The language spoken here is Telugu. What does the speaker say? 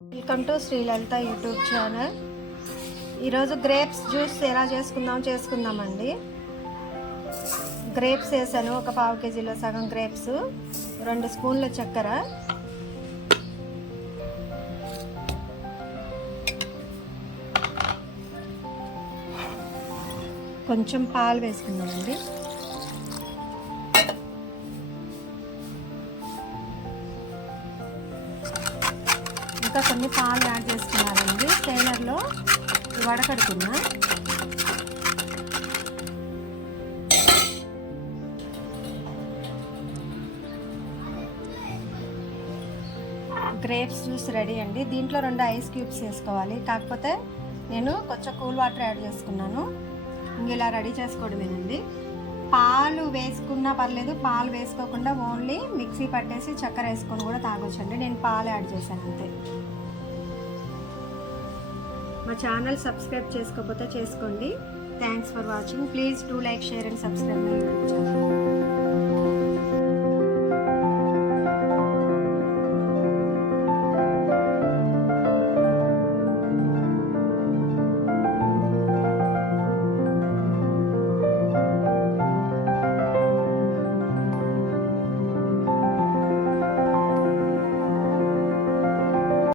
Welcome to Sri Lalitha YouTube channel. ఈరోజు గ్రేప్స్ జ్యూస్ ఎలా చేసుకుందామండి. గ్రేప్స్ వేసాను, ఒక పావు కేజీలో సగం గ్రేప్స్, 2 స్పూన్ల చక్కెర, కొంచెం పాలు వేసుకుందామండి. ఇంకా కొన్ని పాలు యాడ్ చేసుకున్నానండి. స్ట్రైనర్లో వడకడుకున్నా. గ్రేప్స్ జ్యూస్ రెడీ అండి. దీంట్లో 2 ఐస్ క్యూబ్స్ వేసుకోవాలి, కాకపోతే నేను కొంచెం కూల్ వాటర్ యాడ్ చేసుకున్నాను. ఇలా రెడీ చేసుకోవడమేనండి. పాలు వేసుకున్నా పర్లేదు, పాలు వేసుకోకుండా ఓన్లీ మిక్సీ పట్టేసి చక్కెర వేసుకొని కూడా తాగొచ్చండి. నేను పాలు యాడ్ చేశాను అంతే. మా ఛానల్ సబ్స్క్రైబ్ చేసుకోకపోతే చేసుకోండి. Thanks for watching. Please do like, share and subscribe my YouTube channel.